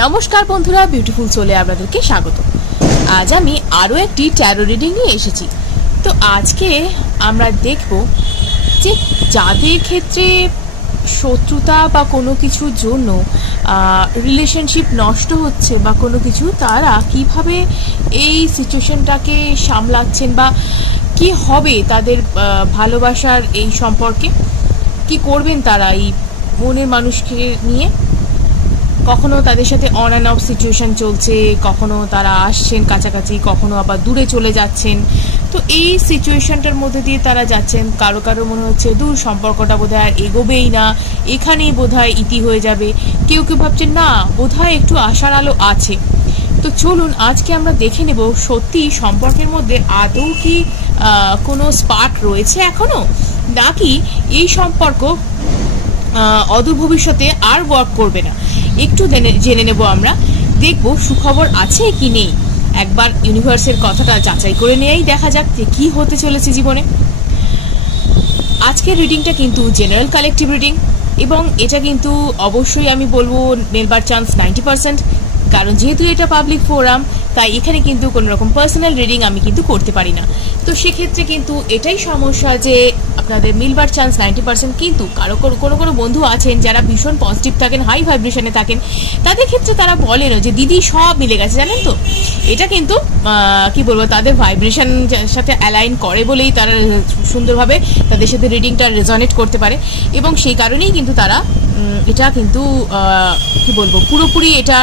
নমস্কার বন্ধুরা, বিউটিফুল সোলে আপনাদেরকে স্বাগত। আজ আমি আরও একটি ট্যারো রিডিং নিয়ে এসেছি। তো আজকে আমরা দেখব যে যাদের ক্ষেত্রে শত্রুতা বা কোনো কিছুর জন্য রিলেশনশিপ নষ্ট হচ্ছে বা কোনো কিছু, তারা কিভাবে এই সিচুয়েশনটাকে সামলাচ্ছেন বা কি হবে তাদের ভালোবাসার এই সম্পর্কে, কি করবেন তারা এই মনের মানুষকে নিয়ে। কখনো তাদের সাথে অন অ্যান্ড অফ সিচুয়েশন চলছে, কখনো তারা আসছেন কাছাকাছি, কখনো আবার দূরে চলে যাচ্ছেন। তো এই সিচুয়েশনটার মধ্যে দিয়ে তারা যাচ্ছেন। কারো কারো মনে হচ্ছে দূর সম্পর্কটা বোধহয় আর এগোবেই না, এখানেই বোধহয় ইতি হয়ে যাবে। কেউ কেউ ভাবছেন না, বোধহয় একটু আশার আলো আছে। তো চলুন আজকে আমরা দেখে নেব সত্যি সম্পর্কের মধ্যে আদৌ কি কোনো স্পার্ক রয়েছে এখনো, নাকি এই সম্পর্ক অদূর ভবিষ্যতে আর ওয়ার্ক করবে না। একটু জেনে নেব আমরা, দেখব সুখবর আছে কি নেই। একবার ইউনিভার্সের কথাটা যাচাই করে নিয়েই দেখা যাক যে কি হতে চলেছে জীবনে। আজকের রিডিংটা কিন্তু জেনারেল কালেকটিভ রিডিং, এবং এটা কিন্তু অবশ্যই আমি বলবো নেবার চান্স 90%, কারণ যেহেতু এটা পাবলিক ফোরাম, তাই এখানে কিন্তু কোনো রকম পার্সোনাল রিডিং আমি কিন্তু করতে পারি না। তো সেক্ষেত্রে কিন্তু এটাই সমস্যা যে আপনাদের মিলবার চান্স 90%, কিন্তু কারো কোনো বন্ধু আছেন যারা ভীষণ পজিটিভ থাকেন, হাই ভাইব্রেশনে থাকেন, তাদের ক্ষেত্রে তারা বলেন যে দিদি সব মিলে গেছে। জানেন তো, এটা কিন্তু কি বলবো, তাদের ভাইব্রেশন সাথে অ্যালাইন করে বলেই তারা সুন্দরভাবে তাদের সাথে রিডিংটা রেজনেট করতে পারে, এবং সেই কারণেই কিন্তু তারা এটা কিন্তু কি বলবো পুরোপুরি এটা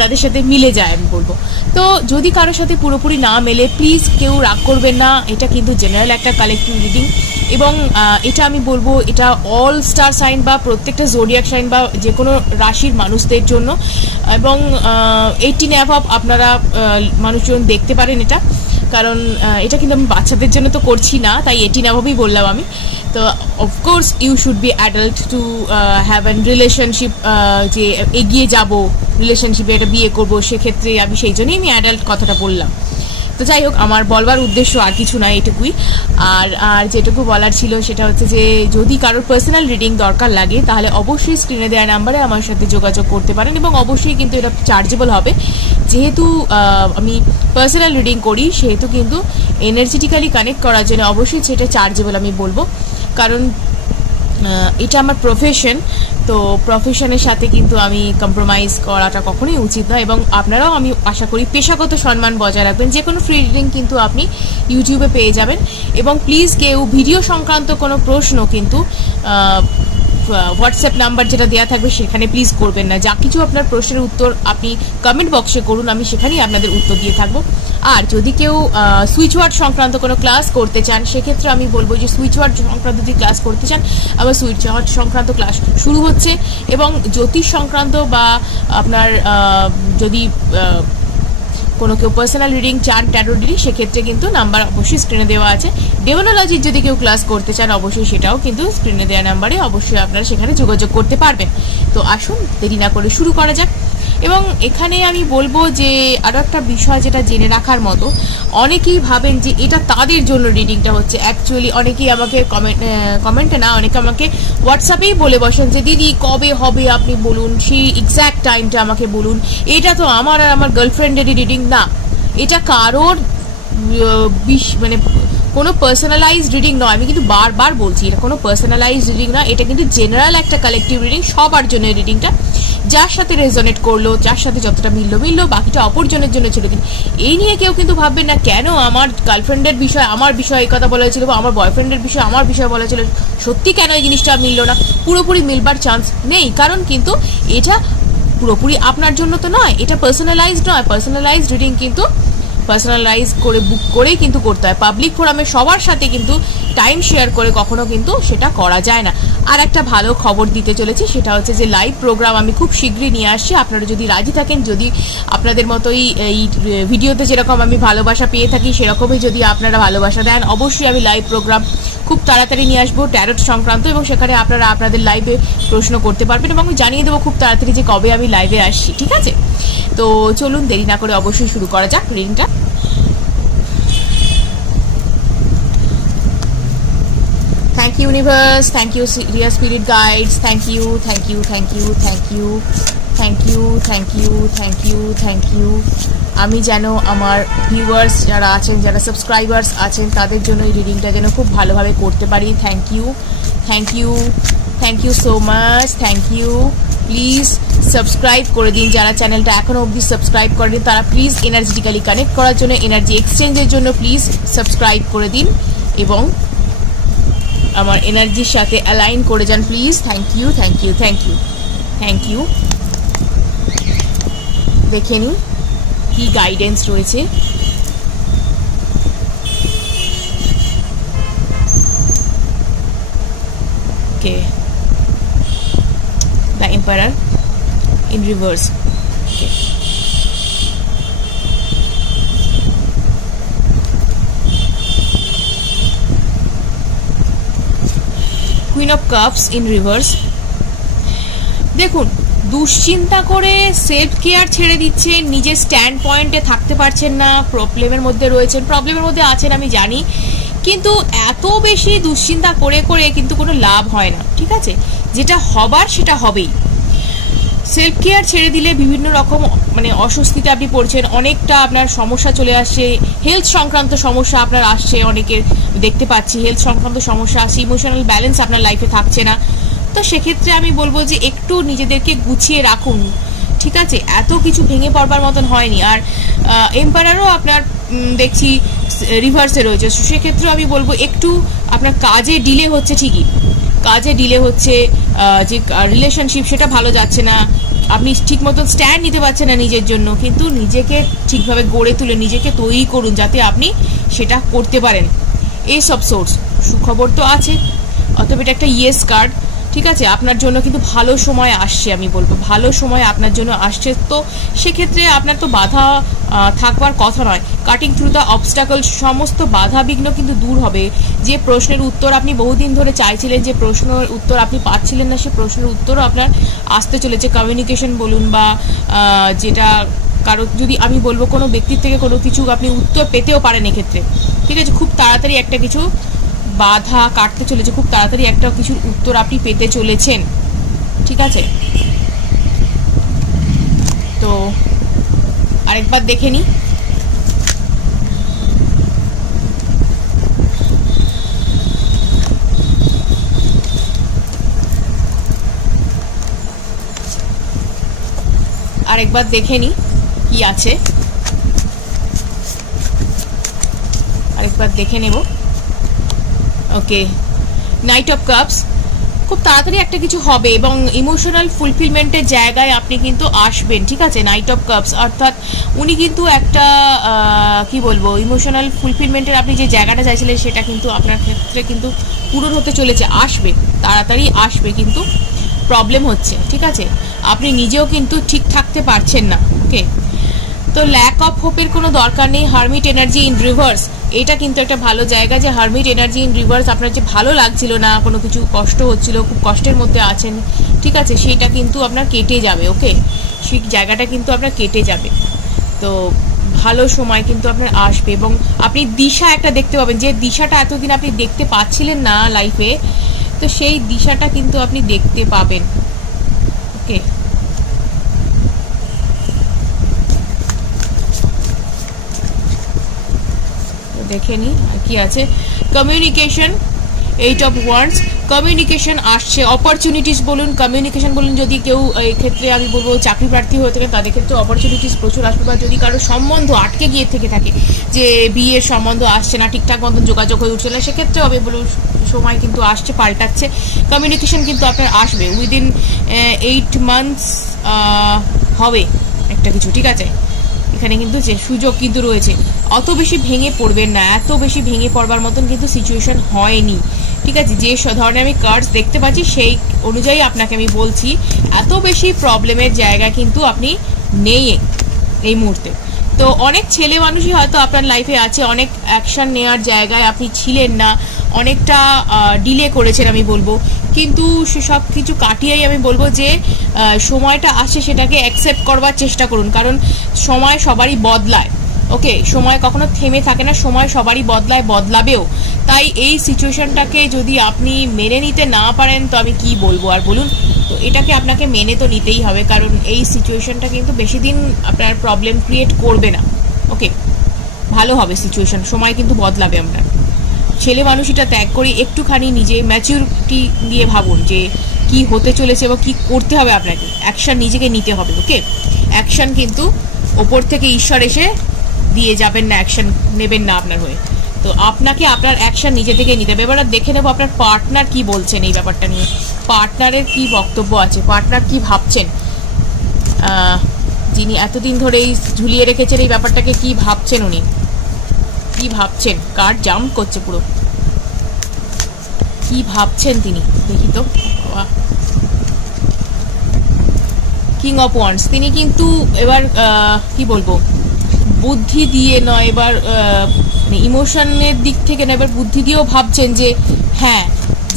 তাদের সাথে মিলে যায় আমি বলবো। তো যদি কারোর সাথে পুরোপুরি না মেলে, প্লিজ কেউ রাগ করবেন না। এটা কিন্তু জেনারেল একটা কালেকটিভ রিডিং, এবং এটা আমি বলবো এটা অল স্টার সাইন বা প্রত্যেকটা জোডিয়াক সাইন বা যে কোনো রাশির মানুষদের জন্য, এবং 18 অ্যাবভ আপনারা মানুষজন দেখতে পারেন এটা, কারণ এটা কিন্তু আমি বাচ্চাদের জন্য তো করছি না, তাই 18 অ্যাবভই বললাম আমি। তো of course you should be adult to have an relationship, যে এগিয়ে যাব রিলেশনশিপে, এটা বিয়ে করবো, সেক্ষেত্রে আমি সেই জন্যই আমি অ্যাডাল্ট কথাটা বললাম। তো যাই হোক, আমার বলবার উদ্দেশ্য আর কিছু নয়, এটুকুই। আর যেটুকু বলার ছিল সেটা হচ্ছে যে যদি কারোর পার্সোনাল রিডিং দরকার লাগে, তাহলে অবশ্যই স্ক্রিনে দেওয়া নাম্বারে আমার সাথে যোগাযোগ করতে পারেন, এবং অবশ্যই কিন্তু এটা চার্জেবল হবে। যেহেতু আমি পার্সোনাল রিডিং করি, সেহেতু কিন্তু এনার্জেটিক্যালি কানেক্ট করার জন্য অবশ্যই সেটা চার্জেবল আমি বলবো, কারণ এটা আমার প্রফেশন। তো প্রফেশনের সাথে কিন্তু আমি কম্প্রোমাইজ করাটা কখনোই উচিত নয়, এবং আপনারাও আমি আশা করি পেশাগত সম্মান বজায় রাখবেন। যে কোনো ফ্রি রিডিং কিন্তু আপনি ইউটিউবে পেয়ে যাবেন, এবং প্লিজ কেউ ভিডিও সংক্রান্ত কোনো প্রশ্ন কিন্তু হোয়াটসঅ্যাপ নাম্বার যেটা দেওয়া থাকবে সেখানে প্লিজ করবেন না। যা কিছু আপনার প্রশ্নের উত্তর আপনি কমেন্ট বক্সে করুন, আমি সেখানেই আপনাদের উত্তর দিয়ে থাকবো। আর যদি কেউ সুইচ ওয়ার্ড সংক্রান্ত কোনো ক্লাস করতে চান, সেক্ষেত্রে আমি বলবো যে সুইচ ওয়ার্ড সংক্রান্ত যদি ক্লাস করতে চান, আবার সুইচ ওয়ার্ড সংক্রান্ত ক্লাস শুরু হচ্ছে। এবং জ্যোতিষ সংক্রান্ত বা আপনার যদি কোনো কেউ পার্সোনাল রিডিং চান, ট্যারো রিডিং, সেক্ষেত্রে কিন্তু নাম্বার অবশ্যই স্ক্রিনে দেওয়া আছে। ডেমোনোলজির যদি কেউ ক্লাস করতে চান, অবশ্যই সেটাও কিন্তু স্ক্রিনে দেওয়া নাম্বারে অবশ্যই আপনারা সেখানে যোগাযোগ করতে পারবেন। তো আসুন দেরি না করে শুরু করা যাক। এবং এখানে আমি বলবো যে আরও একটা বিষয় যেটা জেনে রাখার মতো, অনেকেই ভাবেন যে এটা তাদের জন্য রিডিংটা হচ্ছে। অ্যাকচুয়ালি অনেকেই আমাকে কমেন্টে না, অনেকে আমাকে হোয়াটসঅ্যাপেই বলে বসেন যে দিদি কবে হবে আপনি বলুন, সেই এক্স্যাক্ট টাইমটা আমাকে বলুন। এটা তো আমার আর আমার গার্লফ্রেন্ডেরই রিডিং না, এটা কারোর মানে কোনো পার্সোনালাইজড রিডিং নয়। আমি কিন্তু বারবার বলছি, এটা কোনো পার্সোনালাইজড রিডিং না, এটা কিন্তু জেনারেল একটা কালেকটিভ রিডিং, সবার জন্য রিডিংটা। যার সাথে রেজনেট করলো, যার সাথে যতটা মিললো, বাকিটা অপরজনের জন্য ছিল। কিন্তু এই নিয়ে কেউ কিন্তু ভাববেন না কেন আমার গার্লফ্রেন্ডের বিষয় আমার বিষয় এই কথা বলা হয়েছিল, বা আমার বয়ফ্রেন্ডের বিষয় আমার বিষয় বলা হয়েছিল, সত্যি কেন এই জিনিসটা মিললো না। পুরোপুরি মিলবার চান্স নেই, কারণ কিন্তু এটা পুরোপুরি আপনার জন্য তো নয়, এটা পার্সোনালাইজড নয়। পার্সোনালাইজড রিডিং কিন্তু পার্সোনালাইজ করে বুক করেই কিন্তু করতে হয়। পাবলিক ফোরামে সবার সাথে কিন্তু টাইম শেয়ার করে কখনো কিন্তু সেটা করা যায় না। আর একটা ভালো খবর দিতে চলেছি, সেটা হচ্ছে যে লাইভ প্রোগ্রাম আমি খুব শীঘ্রই নিয়ে আসছি। আপনারা যদি রাজি থাকেন, যদি আপনাদের মতোই এই ভিডিওতে যেরকম আমি ভালোবাসা পেয়ে থাকি, সেরকমই যদি আপনারা ভালোবাসা দেন, অবশ্যই আমি লাইভ প্রোগ্রাম খুব তাড়াতাড়ি নিয়ে আসবো ট্যারোট সংক্রান্ত, এবং সেখানে আপনারা আপনাদের লাইভে প্রশ্ন করতে পারবেন, এবং আমি জানিয়ে দেবো খুব তাড়াতাড়ি যে কবে আমি লাইভে আসছি। ঠিক আছে, তো চলুন দেরি না করে অবশ্যই শুরু করা যাক রিডিংটা। Thank you universe, thank you dear spirit guides, thank you, thank you, thank you, thank you, thank you, thank you, thank you, thank you. আমি যেন আমার ভিউয়ার্স যারা আছেন, যারা সাবস্ক্রাইবার্স আছেন, তাদের জন্য এই রিডিংটা যেন খুব ভালোভাবে করতে পারি। Thank you, thank you, thank you so much, thank you. Please subscribe করে দিন, যারা চ্যানেলটা এখনও অবধি সাবস্ক্রাইব করেনি তারা প্লিজ এনার্জেটিক্যালি কানেক্ট করার জন্য, এনার্জি এক্সচেঞ্জের জন্য প্লিজ সাবস্ক্রাইব করে দিন এবং আমার এনার্জির সাথে অ্যালাইন করে যান please. Thank you, thank you, thank you, thank you. দেখে নিন কি গাইডেন্স রয়েছে। Okay, the empire in reverse. Okay, queen of cups in reverse. দেখুন, দুশ্চিন্তা করে সেলফ কেয়ার ছেড়ে দিচ্ছেন, নিজের স্ট্যান্ড পয়েন্টে থাকতে পারছেন না, প্রবলেমের মধ্যে রয়েছেন, প্রবলেমের মধ্যে আছেন আমি জানি, কিন্তু এত বেশি দুশ্চিন্তা করে করে কিন্তু কোনো লাভ হয় না, ঠিক আছে? যেটা হবার সেটা হবেই। সেলফ কেয়ার ছেড়ে দিলে বিভিন্ন রকম মানে অস্বস্তিতে আপনি পড়ছেন, অনেকটা আপনার সমস্যা চলে আসছে, হেলথ সংক্রান্ত সমস্যা আপনার আসছে, অনেকের দেখতে পাচ্ছি হেলথ সংক্রান্ত সমস্যা আসছে, ইমোশনাল ব্যালেন্স আপনার লাইফে থাকছে না। তো সেক্ষেত্রে আমি বলবো যে একটু নিজেদেরকে গুছিয়ে রাখুন, ঠিক আছে? এত কিছু ভেঙে পড়বার মতন হয়নি। আর এম্পায়ারও আপনার দেখছি রিভার্সে রয়েছে, সেক্ষেত্রে আমি বলবো একটু আপনার কাজে ডিলে হচ্ছে, ঠিকই কাজে ডিলে হচ্ছে, যে রিলেশনশিপ সেটা ভালো যাচ্ছে না, আপনি ঠিক মতন স্ট্যান্ড নিতে পারছেন না নিজের জন্য, কিন্তু নিজেকে ঠিকভাবে গড়ে তুলে নিজেকে তৈরি করুন যাতে আপনি সেটা করতে পারেন। এই সব সোর্স সুখবর তো আছে, অতএব এটা একটা ইয়েস কার্ড, ঠিক আছে? আপনার জন্য কিন্তু ভালো সময় আসছে, আমি বলবো ভালো সময় আপনার জন্য আসছে। তো সেক্ষেত্রে আপনার তো বাধা থাকবার কথা নয়, কাটিং থ্রু দ্য অবস্টাকল, সমস্ত বাধা বিঘ্ন কিন্তু দূর হবে। যে প্রশ্নের উত্তর আপনি বহুদিন ধরে চাইছিলেন, যে প্রশ্নের উত্তর আপনি পাচ্ছিলেন না, সে প্রশ্নের উত্তরও আপনার আসতে চলেছে। কমিউনিকেশন বলুন বা যেটা কারো, যদি আমি বলবো কোনো ব্যক্তির থেকে কোনো কিছু আপনি উত্তর পেতেও পারেন এক্ষেত্রে, ঠিক আছে? খুব তাড়াতাড়ি একটা কিছু বাধা কাটতে চলেছে, খুব তাড়াতাড়ি একটা কিছুর উত্তর আপনি পেতে চলেছেন, ঠিক আছে? তো আরেকবার দেখে নি। আরেকবার দেখে নি কি আছে, আরেকবার দেখে নেব। ওকে, নাইট অফ কাপস, খুব তাড়াতাড়ি একটা কিছু হবে এবং ইমোশনাল ফুলফিলমেন্টের জায়গায় আপনি কিন্তু আসবেন, ঠিক আছে? নাইট অফ কাপস অর্থাৎ উনি কিন্তু একটা কি বলবো, ইমোশনাল ফুলফিলমেন্টের আপনি যে জায়গাটা চাইছিলেন সেটা কিন্তু আপনার ক্ষেত্রে কিন্তু পূরণ হতে চলেছে, আসবে, তাড়াতাড়ি আসবে, কিন্তু প্রবলেম হচ্ছে, ঠিক আছে? আপনি নিজেও কিন্তু ঠিক থাকতে পারছেন না। ওকে, তো ল্যাক অফ হোপের কোনো দরকার নেই। হারমিট এনার্জি ইন রিভার্স, এটা কিন্তু একটা ভালো জায়গা, যে হারমিট এনার্জি ইন রিভার্স, আপনার যে ভালো লাগছিল না, কোনো কিছু কষ্ট হচ্ছিল, খুব কষ্টের মধ্যে আছেন, ঠিক আছে? সেইটা কিন্তু আপনার কেটে যাবে। ওকে, সেই জায়গাটা কিন্তু আপনার কেটে যাবে। তো ভালো সময় কিন্তু আপনার আসবে এবং আপনি দিশা একটা দেখতে পাবেন, যে দিশাটা এতদিন আপনি দেখতে পাচ্ছিলেন না লাইফে, তো সেই দিশাটা কিন্তু আপনি দেখতে পাবেন। ওকে, দেখে নি কি আছে। কমিউনিকেশন, 8 অফ ওয়ান্ডস, কমিউনিকেশন আসছে, অপরচুনিটিস বলুন, কমিউনিকেশন বলুন, যদি কেউ এই ক্ষেত্রে আমি বলবো চাকরি প্রার্থী হয়ে থাকেন তাদের ক্ষেত্রে অপরচুনিটিস প্রচুর আসবে, বা যদি কারো সম্বন্ধ আটকে গিয়ে থেকে থাকে, যে বিয়ের সম্বন্ধ আসছে না, ঠিকঠাক মতন যোগাযোগ হয়ে উঠছে না, সেক্ষেত্রেও আমি বলবো সময় কিন্তু আসছে, পাল্টাচ্ছে, কমিউনিকেশন কিন্তু আপনার আসবে উইদিন 8 মান্থস হবে একটা কিছু, ঠিক আছে? এখানে কিন্তু যে সুযোগ কিন্তু রয়েছে, অত বেশি ভেঙে পড়বেন না, এত বেশি ভেঙে পড়বার মতন কিন্তু সিচুয়েশন হয়নি, ঠিক আছে? যে ধরনের আমি কার্ডস দেখতে পাচ্ছি সেই অনুযায়ী আপনাকে আমি বলছি, এত বেশি প্রবলেমের জায়গা কিন্তু আপনি নেই এই মুহূর্তে। তো অনেক ছেলে মানুষই হয়তো আপনার লাইফে আছে, অনেক অ্যাকশন নেওয়ার জায়গায় আপনি ছিলেন না, অনেকটা ডিলে করেছেন আমি বলবো, কিন্তু সেসব কিছু কাটিয়েই আমি বলবো যে সময়টা আসে সেটাকে অ্যাকসেপ্ট করবার চেষ্টা করুন, কারণ সময় সবারই বদলায়। ওকে, সময় কখনো থেমে থাকে না, সময় সবারই বদলায়, বদলাবেও। তাই এই সিচুয়েশনটাকে যদি আপনি মেনে নিতে না পারেন তো আমি কি বলবো আর বলুন। তো এটাকে আপনাকে মেনে তো নিতেই হবে, কারণ এই সিচুয়েশনটা কিন্তু বেশি দিন আপনার প্রবলেম ক্রিয়েট করবে না। ওকে, ভালো হবে সিচুয়েশন, সময় কিন্তু বদলাবে। আমরা ছেলে মানুষটা ত্যাগ করি, একটুখানি নিজে ম্যাচিউরিটি দিয়ে ভাবুন যে কি হতে চলেছে এবং কি করতে হবে আপনাকে। অ্যাকশন নিজেকে নিতে হবে। ওকে, অ্যাকশন কিন্তু ওপর থেকে ঈশ্বর এসে দিয়ে যাবেন না, অ্যাকশন নেবেন না আপনার হয়ে। তো আপনাকে আপনার অ্যাকশন নিজে থেকে নিতে হবে। এবার দেখে নেবো আপনার পার্টনার কি বলছেন এই ব্যাপারটা নিয়ে, পার্টনারের কি বক্তব্য আছে, পার্টনার কি ভাবছেন, যিনি এতদিন ধরে এই ঝুলিয়ে রেখেছেন এই ব্যাপারটাকে কি ভাবছেন, উনি কি ভাবছেন। কার্ড জাম্প করছে পুরো, কি ভাবছেন তিনি, দেখি তো। কিং অফ ওয়ান্ডস, তিনি কিন্তু এবার কি বলবো, বুদ্ধি দিয়ে নয়, এবার ইমোশনের দিক থেকে না, এবার বুদ্ধি দিয়েও ভাবছেন যে হ্যাঁ,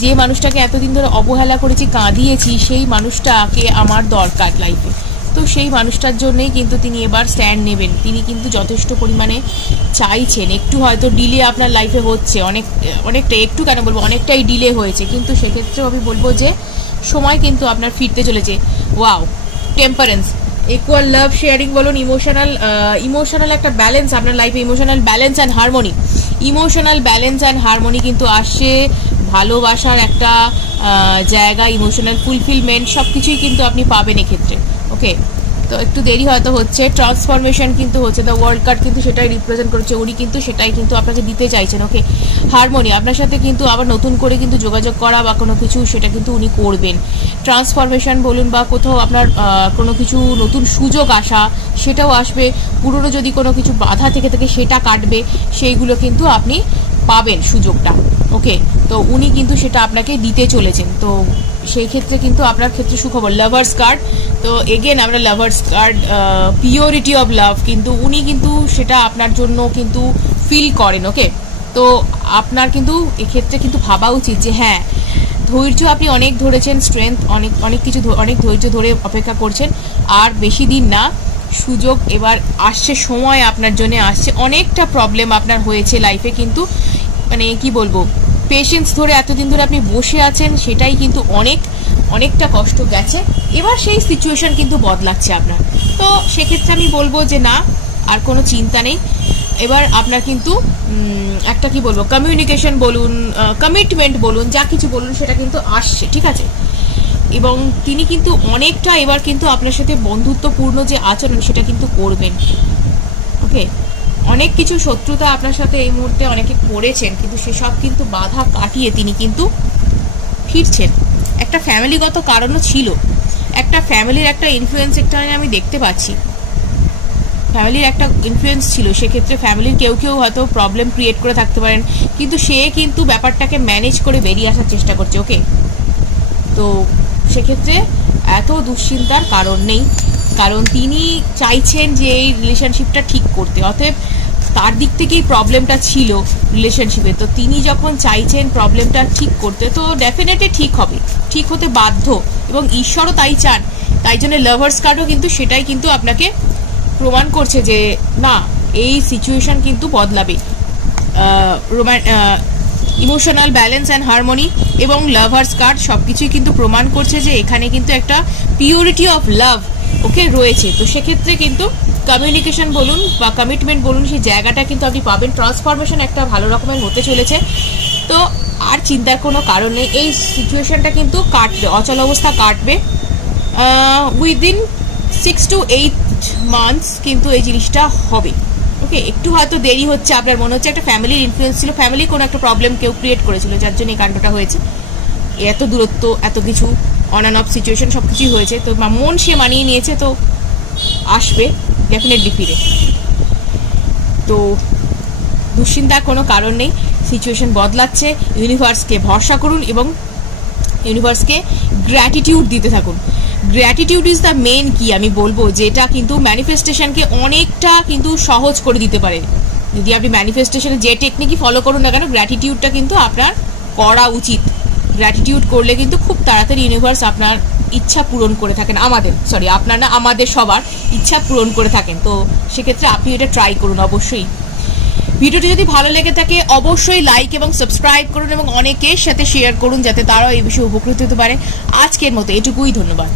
যে মানুষটাকে এতদিন ধরে অবহেলা করেছি, কাঁদিয়েছি, সেই মানুষটাকে আমার দরকার লাইফে। তো সেই মানুষটার জন্যই কিন্তু তিনি এবার স্ট্যান্ড নেবেন। তিনি কিন্তু যথেষ্ট পরিমাণে চাইছেন। একটু হয়তো ডিলে আপনার লাইফে হচ্ছে, অনেকটা, একটু কেন বলবো, অনেকটাই ডিলে হয়েছে, কিন্তু সেক্ষেত্রেও আমি বলবো যে সময় কিন্তু আপনার ফিরতে চলেছে। ওয়াও, টেম্পারেন্স, ইকুয়াল লাভ শেয়ারিং বলুন, ইমোশনাল একটা ব্যালেন্স আপনার লাইফে, emotional balance and harmony, emotional balance and harmony কিন্তু আসছে। ভালোবাসার একটা জায়গা, ইমোশনাল ফুলফিলমেন্ট, সব কিছুই কিন্তু আপনি পাবেন এক্ষেত্রে। ওকে, তো একটু দেরি হয়তো হচ্ছে, ট্রান্সফরমেশন কিন্তু হচ্ছে। দ্য ওয়ার্ল্ড কার্ড কিন্তু সেটাই রিপ্রেজেন্ট করছে, উনি কিন্তু সেটাই কিন্তু আপনাকে দিতে চাইছেন। ওকে, হারমোনি, আপনার সাথে কিন্তু আবার নতুন করে কিন্তু যোগাযোগ করা বা কোনো কিছু, সেটা কিন্তু উনি করবেন। ট্রান্সফরমেশন বলুন বা কোথাও আপনার কোনো কিছু নতুন সুযোগ আসা, সেটাও আসবে। পুরনো যদি কোনো কিছু বাধা থেকে থাকে সেটা কাটবে, সেইগুলো কিন্তু আপনি পাবেন সুযোগটা। ওকে, তো উনি কিন্তু সেটা আপনাকে দিতে চলেছেন। তো সেই ক্ষেত্রে কিন্তু আপনার ক্ষেত্রে সুখবর। লাভার্স কার্ড, তো এগেন আমরা lovers card, purity of love, কিন্তু উনি কিন্তু সেটা আপনার জন্য কিন্তু ফিল করেন। ওকে, তো আপনার কিন্তু এক্ষেত্রে কিন্তু ভাবা উচিত যে হ্যাঁ, ধৈর্য আপনি অনেক ধরেছেন, স্ট্রেংথ অনেক কিছু, অনেক ধৈর্য ধরে অপেক্ষা করছেন, আর বেশি দিন না, সুযোগ এবার আসছে, সময় আপনার জন্য আসছে। অনেকটা প্রবলেম আপনার হয়েছে লাইফে, কিন্তু মানে কি বলবো, পেশেন্স ধরে এতদিন ধরে আপনি বসে আছেন, সেটাই কিন্তু অনেকটা কষ্ট গেছে। এবার সেই সিচুয়েশন কিন্তু বদলাচ্ছে আপনার। তো সেক্ষেত্রে আমি বলবো যে না, আর কোনো চিন্তা নেই। এবার আপনার কিন্তু একটা কি বলবো, কমিউনিকেশন বলুন, কমিটমেন্ট বলুন, যা কিছু বলুন, সেটা কিন্তু আসছে, ঠিক আছে। এবং তিনি কিন্তু অনেকটা এবার কিন্তু আপনার সাথে বন্ধুত্বপূর্ণ যে আচরণ, সেটা কিন্তু করবেন। ওকে, অনেক কিছু শত্রুতা আপনার সাথে এই মুহূর্তে অনেকে করেছেন, কিন্তু সেসব কিন্তু বাধা কাটিয়ে তিনি কিন্তু ফিরছেন। একটা ফ্যামিলিগত কারণও ছিল, একটা ফ্যামিলির একটা ইনফ্লুয়েন্স একটা আমি দেখতে পাচ্ছি, ফ্যামিলির একটা ইনফ্লুয়েন্স ছিল। সেক্ষেত্রে ফ্যামিলির কেউ হয়তো প্রবলেম ক্রিয়েট করে থাকতে পারেন, কিন্তু সে কিন্তু ব্যাপারটাকে ম্যানেজ করে বেরিয়ে আসার চেষ্টা করছে। ওকে, তো সেক্ষেত্রে এত দুশ্চিন্তার কারণ নেই, কারণ তিনি চাইছেন যে এই রিলেশনশিপটা ঠিক করতে। অতএব তার দিক থেকেই প্রবলেমটা ছিল রিলেশনশিপে, তো তিনি যখন চাইছেন প্রবলেমটা ঠিক করতে, তো ডেফিনেটলি ঠিক হবে, ঠিক হতে বাধ্য, এবং ঈশ্বরও তাই চান। তাই জন্য লাভার্স কার্ডও কিন্তু সেটাই কিন্তু আপনাকে প্রমাণ করছে যে না, এই সিচুয়েশন কিন্তু বদলাবে। ইমোশনাল ব্যালেন্স অ্যান্ড হারমোনি এবং লাভার্স কার্ড সবকিছুই কিন্তু প্রমাণ করছে যে এখানে কিন্তু একটা পিওরিটি অফ লাভ ওকে রয়েছে। তো সেক্ষেত্রে কিন্তু কমিউনিকেশন বলুন বা কমিটমেন্ট বলুন, সেই জায়গাটা কিন্তু আপনি পাবেন। ট্রান্সফরমেশন একটা ভালো রকমের হতে চলেছে, তো আর চিন্তার কোনো কারণ নেই। এই সিচুয়েশনটা কিন্তু কাটবে, অচল অবস্থা কাটবে উইদিন 6 to 8 months, কিন্তু এই জিনিসটা হবে। ওকে, একটু হয়তো দেরি হচ্ছে, আপনার মনে হচ্ছে একটা ফ্যামিলির ইনফ্লুয়েন্স ছিল, ফ্যামিলির কোনো একটা প্রবলেম কেউ ক্রিয়েট করেছিল, যার জন্য এই কাণ্ডটা হয়েছে। এত দূরত্ব, এত কিছু অন অ্যান্ড অফ সিচুয়েশন সব কিছুই হয়েছে, তো মন সে মানিয়ে নিয়েছে, তো আসবে ডেফিনেটলি ফিরে। তো দুশ্চিন্তার কোনো কারণ নেই, সিচুয়েশন বদলাচ্ছে। ইউনিভার্সকে ভরসা করুন এবং ইউনিভার্সকে গ্র্যাটিটিউড দিতে থাকুন। গ্র্যাটিটিউড ইজ দ্য মেন কি, আমি বলবো, যেটা কিন্তু ম্যানিফেস্টেশনকে অনেকটা কিন্তু সহজ করে দিতে পারে। যদি আপনি ম্যানিফেস্টেশনে যে টেকনিকই ফলো করুন না কেন, গ্র্যাটিটিউডটা কিন্তু আপনার করা উচিত। গ্র্যাটিটিউড করলে কিন্তু খুব তাড়াতাড়ি ইউনিভার্স আপনার ইচ্ছা পূরণ করে থাকেন, আপনার না, আমাদের সবার ইচ্ছা পূরণ করে থাকেন, তো সেক্ষেত্রে আপনি এটা ট্রাই করুন অবশ্যই। ভিডিওটি যদি ভালো লেগে থাকে অবশ্যই লাইক এবং সাবস্ক্রাইব করুন এবং অনেকের সাথে শেয়ার করুন যাতে তারাও এই বিষয়ে উপকৃত হতে পারে। আজকের মতো এটুকুই, ধন্যবাদ।